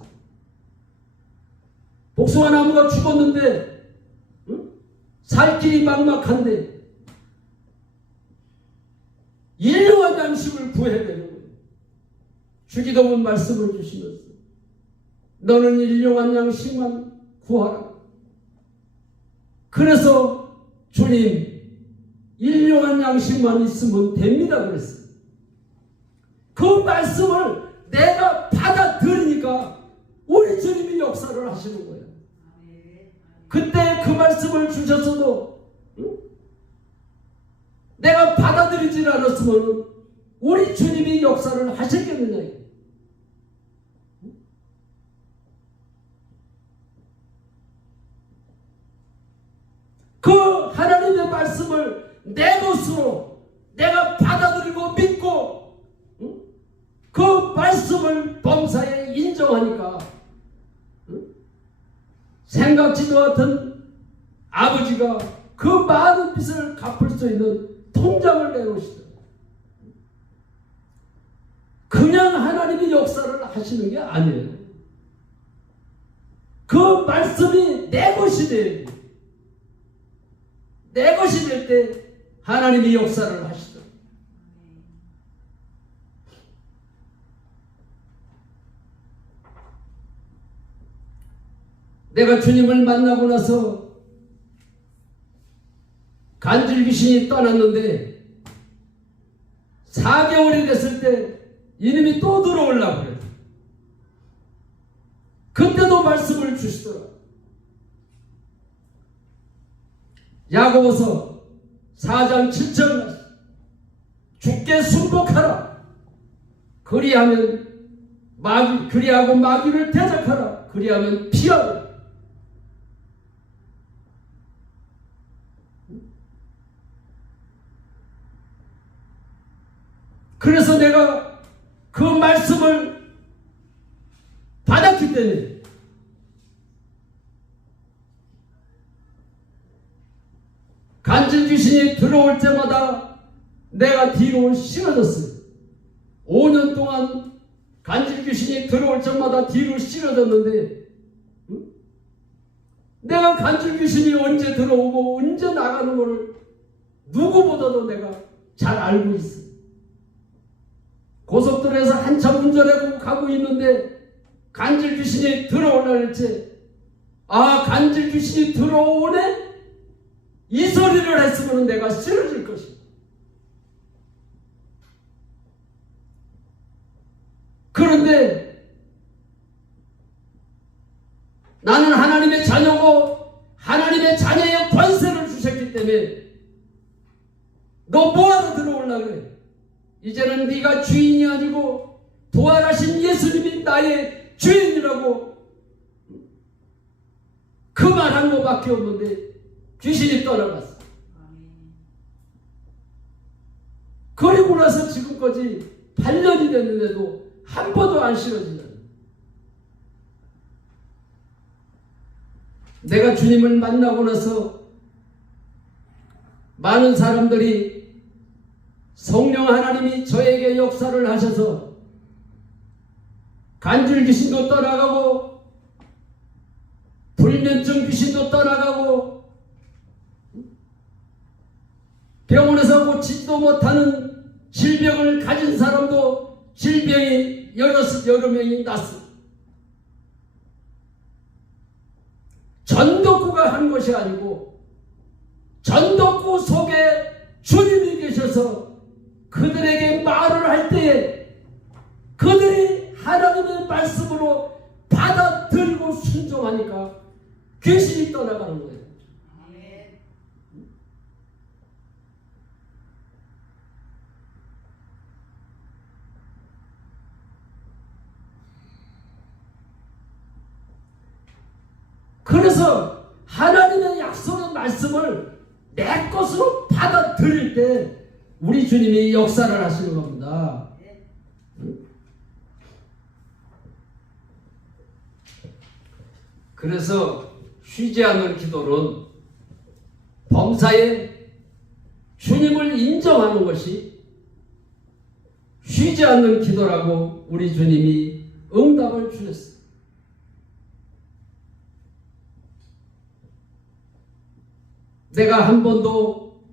복숭아 나무가 죽었는데 살 길이 막막한데 일용한 양식을 구해야 되는 거예요. 주기도 문 말씀을 주시면서 너는 일용한 양식만 구하라. 그래서 주님 일용한 양식만 있으면 됩니다 그랬어요. 그 말씀을 내가 받아들이니까 우리 주님이 역사를 하시는 거예요. 그때 그 말씀을 주셨어도 내가 받아들이질 않았으면 우리 주님이 역사를 하셨겠느냐. 그 하나님의 말씀을 내 것으로 내가 받아들이고 믿고 그 말씀을 범사에 인정하니까 생각지도 않던 아버지가 그 많은 빚을 갚을 수 있는 통장을 내놓으시더라고요. 그냥 하나님이 역사를 하시는 게 아니에요. 그 말씀이 내 것이 돼요. 내 것이 될 때 하나님이 역사를 하시더라고요. 내가 주님을 만나고 나서 간질 귀신이 떠났는데 4개월이 됐을 때 이놈이 또 들어오려고 그래요. 그때도 말씀을 주시더라고요. 야고보서 4장 7절 말씀. 주께 순복하라. 그리하고 마귀를 대적하라. 그리하면 피하라. 그래서 내가 그 말씀을 받았기 때문에 간질 귀신이 들어올 때마다 내가 뒤로 실어졌어요. 5년 동안 간질 귀신이 들어올 때마다 뒤로 실어졌는데 내가 간질 귀신이 언제 들어오고 언제 나가는 것을 누구보다도 내가 잘 알고 있어요. 고속도로에서 한참 운전하고 가고 있는데 간질 귀신이 들어오려고 했지. 아, 간질 귀신이 들어오네? 이 소리를 했으면 내가 쓰러질 것이다. 그런데 나는 하나님의 자녀고 하나님의 자녀의 권세를 주셨기 때문에 너 뭐하러 들어오려고 그래? 이제는 네가 주인이 아니고 부활하신 예수님이 나의 주인이라고 그 말한 것밖에 없는데 귀신이 떠나갔어. 그리고 나서 지금까지 8년이 됐는데도 한 번도 안 싫어지잖아. 내가 주님을 만나고 나서 많은 사람들이 성령 하나님이 저에게 역사를 하셔서 간질 귀신도 떠나가고 불면증 귀신도 떠나가고 병원에서 고치지도 못하는 질병을 가진 사람도 질병이 여러 명이 났어. 전덕구가 한 것이 아니고 전덕구 속에 주님이 계셔서 그들에게 말을 할 때에 그들이 하나님의 말씀으로 받아들이고 순종하니까 귀신이 떠나가는 거예요. 그래서 하나님의 약속의 말씀을 내 것으로 받아들일 때 우리 주님이 역사를 하시는 겁니다. 그래서 쉬지 않는 기도는 범사에 주님을 인정하는 것이 쉬지 않는 기도라고 우리 주님이 응답을 주셨습니다. 내가 한 번도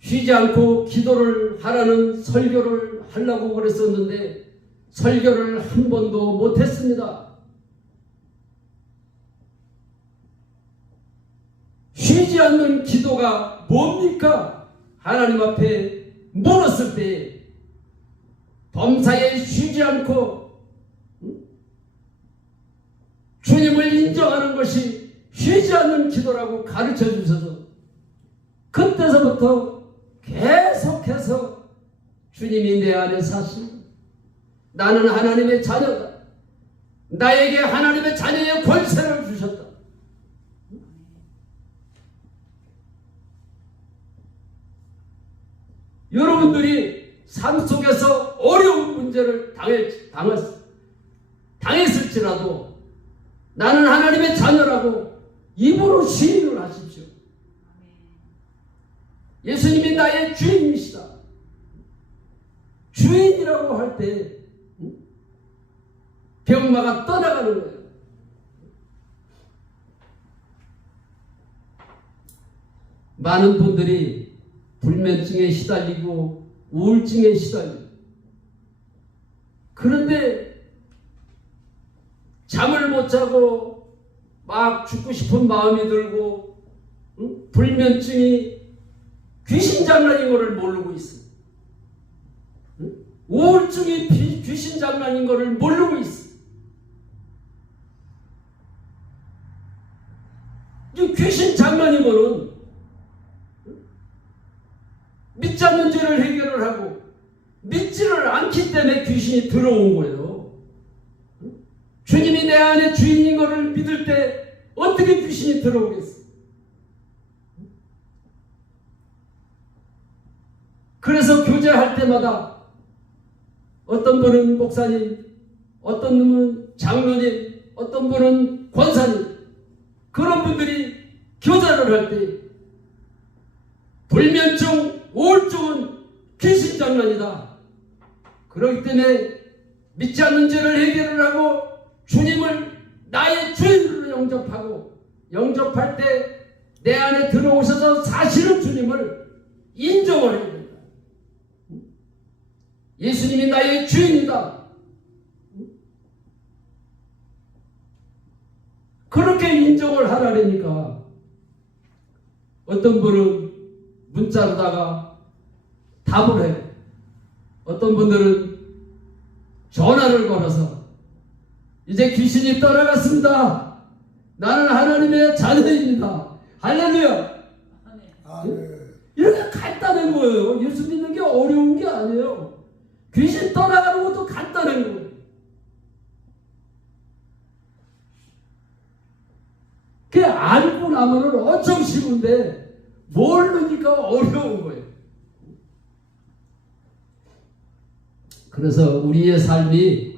쉬지 않고 기도를 하라는 설교를 하려고 그랬었는데 설교를 한 번도 못했습니다. 쉬지 않는 기도가 뭡니까? 하나님 앞에 물었을 때 범사에 쉬지 않고 주님을 인정하는 것이 쉬지 않는 기도라고 가르쳐 주셔서 그때서부터 계속해서 주님이 내 안에 사시고 나는 하나님의 자녀다. 나에게 하나님의 자녀의 권세를 주셨다. 여러분들이 삶 속에서 어려운 문제를 당했을지라도 나는 하나님의 자녀라고 입으로 시인을 하십시오. 예수님이 나의 주인이시다. 주인이라고 할 때 병마가 떠나가는 거예요. 많은 분들이 불면증에 시달리고 우울증에 시달리고 그런데 잠을 못 자고 막 죽고 싶은 마음이 들고 불면증이 귀신 장난인 것을 모르고 있어. 우울증이 귀신 장난인 것을 모르고 있어. 이 귀신 장난이면은 믿지 않는 죄를 해결을 하고 믿지를 않기 때문에 귀신이 들어온 거예요. 주님이 내 안에 주인인 것을 믿을 때 어떻게 귀신이 들어오겠어? 그래서 교제할 때마다 어떤 분은 목사님, 어떤 분은 장로님, 어떤 분은 권사님, 그런 분들이 교제를 할 때 불면증, 우울증은 귀신 장난이다. 그렇기 때문에 믿지 않는 죄를 해결을 하고 주님을 나의 주인으로 영접하고 영접할 때 내 안에 들어오셔서 사실은 주님을 인정을 해야 된다. 예수님이 나의 주인이다. 그렇게 인정을 하라니까 어떤 분은 문자로다가 답을 해요. 어떤 분들은 전화를 걸어서 이제 귀신이 떠나갔습니다. 나는 하나님의 자녀입니다. 할렐루야. 이렇게 간단한 거예요. 예수 믿는 게 어려운 게 아니에요. 귀신 떠나가는 것도 간단한 거예요. 그게 알고 나면은 엄청 쉬운데 모르니까 어려운 거예요. 그래서 우리의 삶이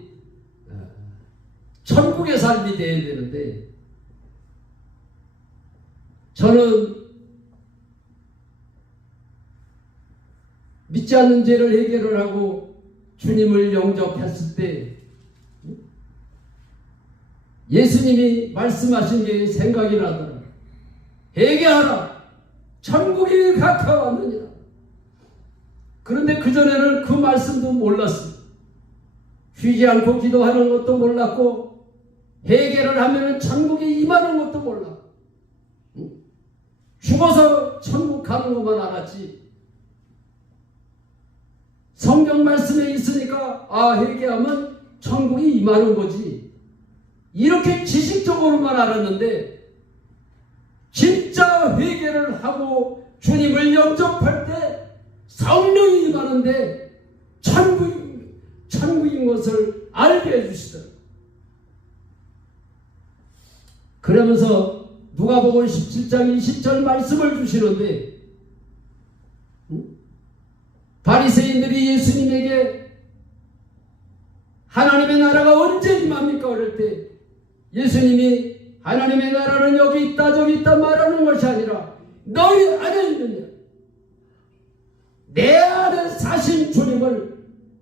천국의 삶이 되어야 되는데 저는 믿지 않는 죄를 해결을 하고 주님을 영접했을 때 예수님이 말씀하신 게 생각이 나더라. 회개하라. 천국이 가까웠느니라. 그런데 그전에는 그 말씀도 몰랐어요. 쉬지 않고 기도하는 것도 몰랐고 회개를 하면 천국이 임하는 것도 몰라. 죽어서 천국 가는 것만 알았지. 성경 말씀에 있으니까 회개하면 천국이 임하는 거지. 이렇게 지식적으로만 알았는데 진짜 회개를 하고 주님을 영접할 때 성령이 임하는데 천국인 것을 알게 해주시더라고요. 그러면서 누가복음 17장 20절 말씀을 주시는데 바리새인들이 예수님에게 하나님의 나라가 언제 임합니까? 그럴 때 예수님이 하나님의 나라는 여기 있다 저기 있다 말하는 것이 아니라 너희 안에 있느냐? 내 안에 사신 주님을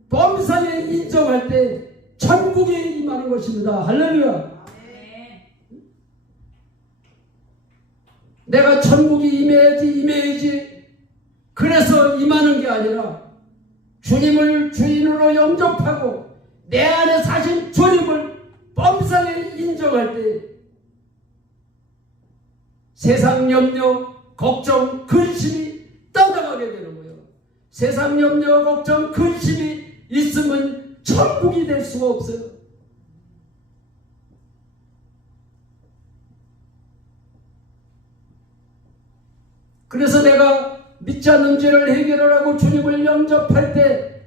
범사에 인정할 때 천국에 임하는 것입니다. 할렐루야. 내가 천국이 임해야지 그래서 임하는 게 아니라 주님을 주인으로 영접하고 내 안에 사신 주님을 범사에 인정할 때 세상 염려, 걱정, 근심이 떠나가게 되는 거예요. 세상 염려, 걱정, 근심이 있으면 천국이 될 수가 없어요. 그래서 내가 믿지 않는 죄를 해결을 하고 주님을 영접할 때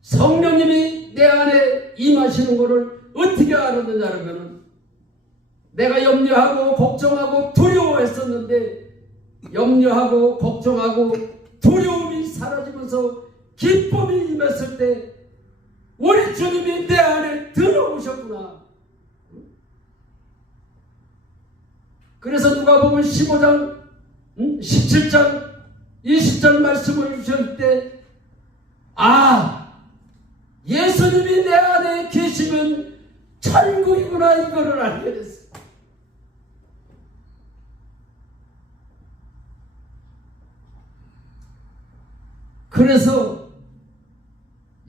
성령님이 내 안에 임하시는 것을 어떻게 알았느냐 하면 내가 염려하고 걱정하고 두려워했었는데 염려하고 걱정하고 두려움이 사라지면서 기쁨이 임했을 때 우리 주님이 내 안에 들어오셨구나. 그래서 누가복음 15장 17장 20절 말씀을 주실 때 예수님이 내 안에 계시면 천국이구나 이거를 알게 됐어요. 그래서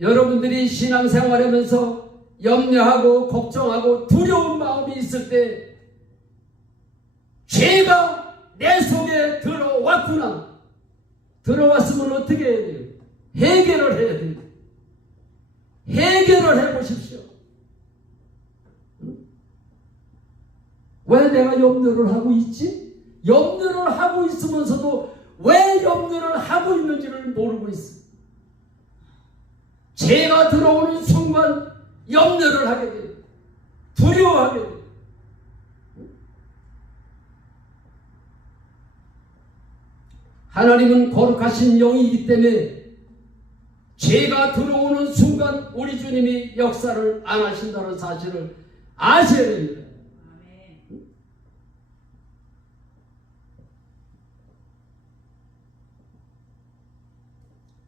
여러분들이 신앙생활하면서 염려하고 걱정하고 두려운 마음이 있을 때 죄가 내 속에 들어왔구나. 들어왔으면 어떻게 해야 돼요? 해결을 해야 돼요. 해결을 해보십시오. 왜 내가 염려를 하고 있지? 염려를 하고 있으면서도 왜 염려를 하고 있는지를 모르고 있어. 죄가 들어오는 순간 염려를 하게 돼요. 두려워하게 돼요. 하나님은 거룩하신 영이기 때문에 죄가 들어오는 순간 우리 주님이 역사를 안 하신다는 사실을 아셔야 됩니다.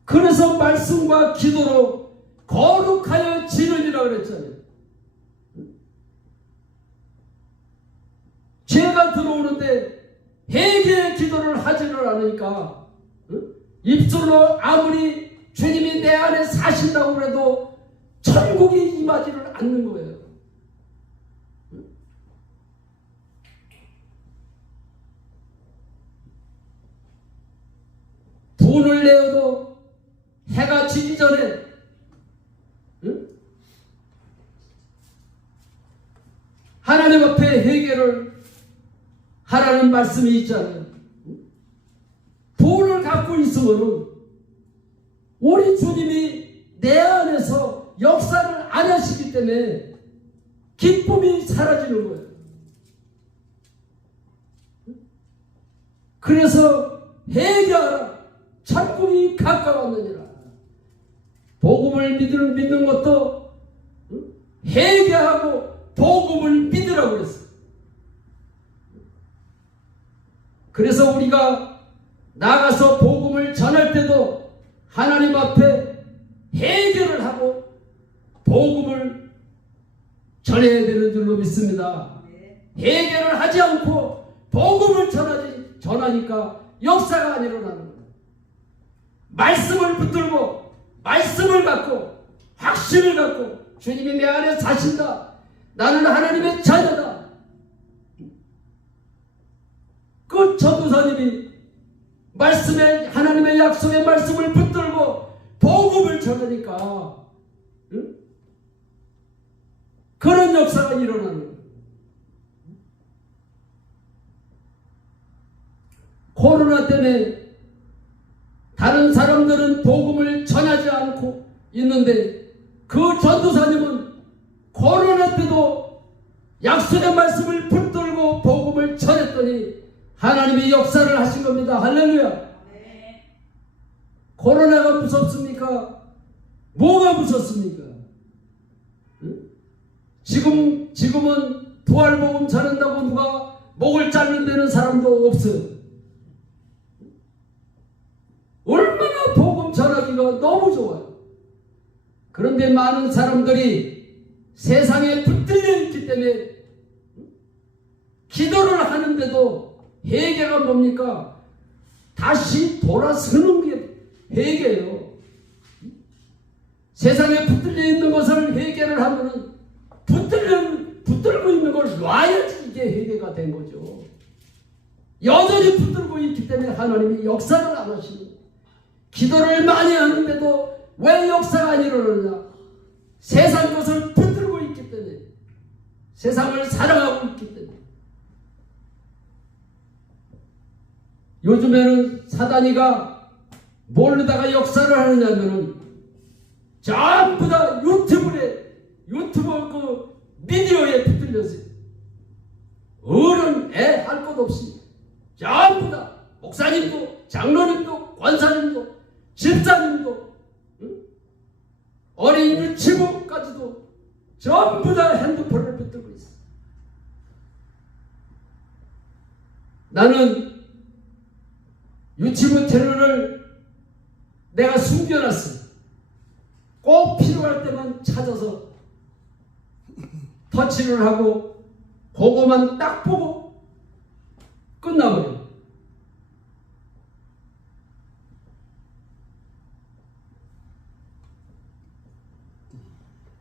그래서 말씀과 기도로 거룩하여 지르리라고 그랬잖아요. 죄가 들어오는데 회개의 기도를 하지를 않으니까 입술로 아무리 주님이 내 안에 사신다고 해도 천국이 임하지를 않는 거예요. 돈을 내어도 해가 지기 전에 하나님 앞에 회개를 하라는 말씀이 있잖아요. 돈을 갖고 있으면 우리 주님이 내 안에서 역사를 안 하시기 때문에 기쁨이 사라지는 거예요. 그래서 회개하라. 천국이 가까웠느니라. 복음을 믿는 것도 회개하고 복음을 믿으라고 그랬어요. 그래서 우리가 나가서 복음을 전할 때도 하나님 앞에 회개를 하고 복음을 전해야 되는 줄로 믿습니다. 회개를 하지 않고 복음을 전하니까 역사가 안 일어나는 거예요. 말씀을 붙들고 말씀을 갖고 확신을 갖고 주님이 내 안에 사신다. 나는 하나님의 자녀다. 그 전도사님이 말씀의 하나님의 약속의 말씀을 붙들고 복음을 전하니까 그런 역사가 일어나는 거예요. 코로나 때문에 다른 사람들은 복음을 전하지 않고 있는데 그 전도사님은 코로나 때도 약속의 말씀을 붙들고 복음을 전했더니 하나님이 역사를 하신 겁니다. 할렐루야. 네. 코로나가 무섭습니까? 뭐가 무섭습니까? 응? 지금은 부활복음 전한다고 누가 목을 자른 데는 사람도 없어요. 거 너무 좋아요. 그런데 많은 사람들이 세상에 붙들려 있기 때문에 기도를 하는데도 회개가 뭡니까? 다시 돌아서는 게 회개예요. 세상에 붙들려 있는 것을 회개를 하면은 붙들고 있는 걸 놔야지 이게 회개가 된 거죠. 여전히 붙들고 있기 때문에 하나님이 역사를 안 하시는 거예요. 기도를 많이 하는데도 왜 역사가 안 일어나냐? 세상 것을 붙들고 있기 때문에, 세상을 사랑하고 있기 때문에. 요즘에는 사단이가 뭘로다가 역사를 하느냐면은 전부 다 유튜브 그 미디어에 붙들렸어요. 어른 애 할 것 없이 전부 다 목사님도 장로님도 권사님도 집사님도 어린 유치부까지도 전부 다 핸드폰을 붙들고 있어. 나는 유치부 채널을 내가 숨겨놨어. 꼭 필요할 때만 찾아서 터치를 하고 그거만 딱 보고 끝나버려.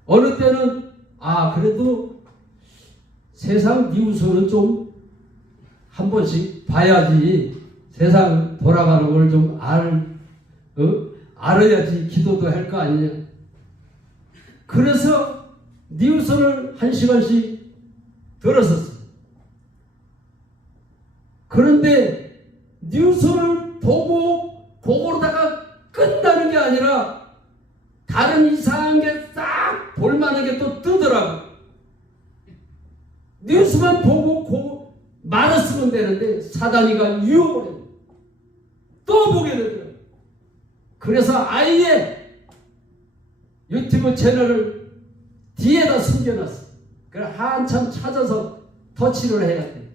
어느 때는 그래도 세상 뉴스는 좀 한 번씩 봐야지, 세상 돌아가는 걸 좀 알아야지 기도도 할 거 아니냐. 그래서 뉴스를 1시간씩 들었었어. 그런데 뉴스를 보고 그거로다가 끝나는 게 아니라 다른 이상한 게 싹 볼만한 게 또 뜨더라고. 뉴스만 보고 말았으면 되는데 사단이가 유혹을 해. 또 보게 되더라고. 그래서 아예 유튜브 채널을 뒤에다 숨겨놨어. 그래 한참 찾아서 터치를 해야 돼.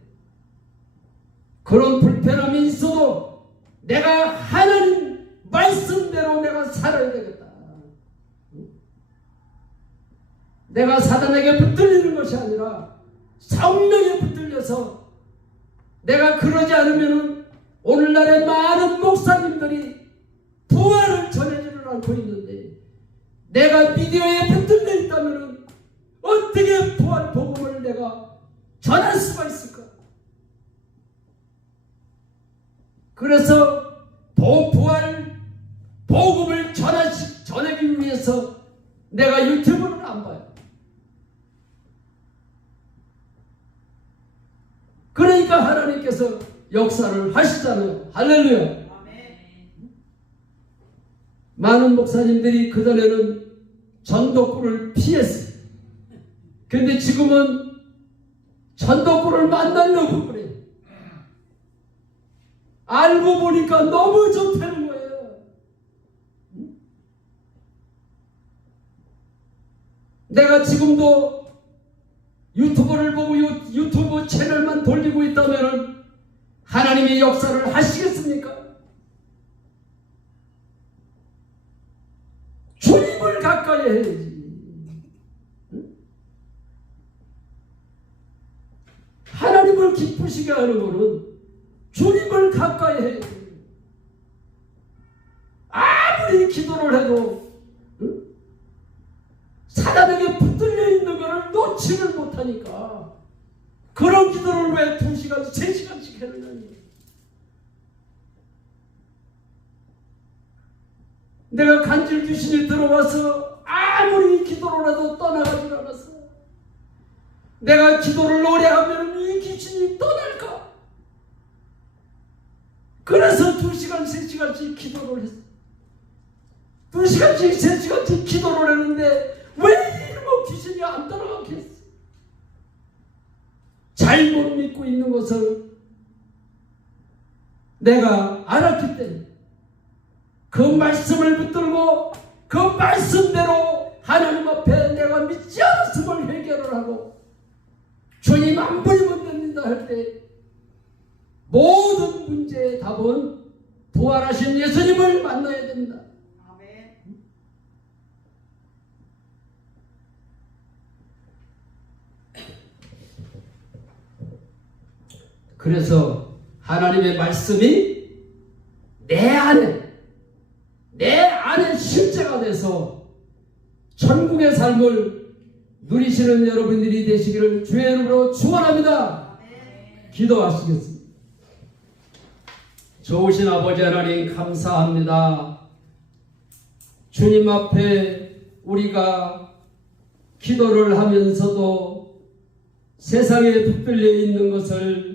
그런 불편함이 있어도 내가 하나님 말씀대로 내가 살아야 되겠다. 내가 사단에게 붙들리는 것이 아니라 성령에 붙들려서, 내가 그러지 않으면 오늘날의 많은 목사님들이 부활을 전해지를 않고 있는데, 내가 미디어에 붙들려 있다면 어떻게 부활 복음을 내가 전할 수가 있을까? 그래서 부활 복음을 전하기 위해서 내가 유튜브를 안 봐요. 그러니까 하나님께서 역사를 하시잖아요. 할렐루야. 많은 목사님들이 그전에는 전도꾼을 피했어요. 근데 지금은 전도꾼을 만나려고 그래요. 알고 보니까 너무 좋다는 거예요. 내가 지금도 유튜브를 보고 유튜브 채널만 돌리고 있다면 하나님의 역사를 하시겠습니까? 주님을 가까이 해야지. 하나님을 기쁘시게 하는 것은 주님을 가까이 해야지. 아무리 기도를 해도 사단에게 붙들려 있는 것을 놓지를 못하니까 그런 기도를 왜 2시간, 3시간씩 하느냐. 내가 간질 귀신이 들어와서 아무리 기도를 해도 떠나가지 않았어. 내가 기도를 오래 하면 이 귀신이 떠날까? 그래서 2시간, 3시간씩 기도를 했어. 2시간씩, 3시간씩 기도를 했는데 왜 이놈의 귀신이 안 떠나가겠어? 잘못 믿고 있는 것을 내가 알았기 때문에 그 말씀을 붙들고 그 말씀대로 하나님 앞에 내가 믿지 않았음을 회개를 하고 주님 안 보이면 됩니다 할 때 모든 문제의 답은 부활하신 예수님을 만나야 됩니다. 그래서 하나님의 말씀이 내 안에 실제가 돼서 천국의 삶을 누리시는 여러분들이 되시기를 주의 이름으로 축원합니다. 기도하시겠습니다. 좋으신 아버지 하나님 감사합니다. 주님 앞에 우리가 기도를 하면서도 세상에 붙들려 있는 것을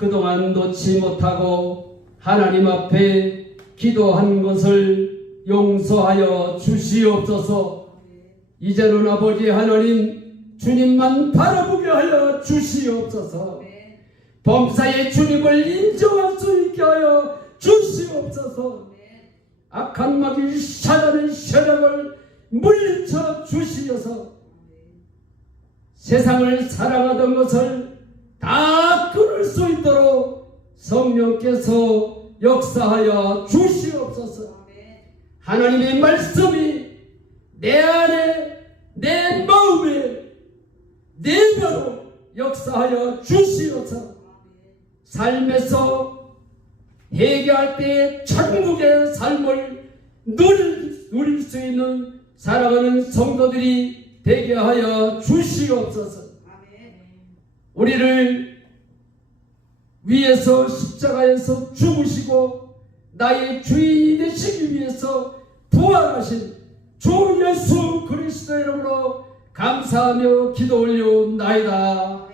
그동안 놓지 못하고 하나님 앞에 기도한 것을 용서하여 주시옵소서. 이제는 아버지 하나님 주님만 바라보게 하여 주시옵소서. 범사에 주님을 인정할 수 있게 하여 주시옵소서. 악한 마귀 사단의 세력을 물리쳐 주시어서 세상을 사랑하던 것을 다 끊을 수 있도록 성령께서 역사하여 주시옵소서. 하나님의 말씀이 내 안에 내 마음에 내면으로 역사하여 주시옵소서. 삶에서 회개할 때 천국의 삶을 누릴 수 있는 사랑하는 성도들이 되게 하여 주시옵소서. 우리를 위해서 십자가에서 죽으시고 나의 주인이 되시기 위해서 부활하신 주 예수 그리스도 이름으로 감사하며 기도 올려옵나이다.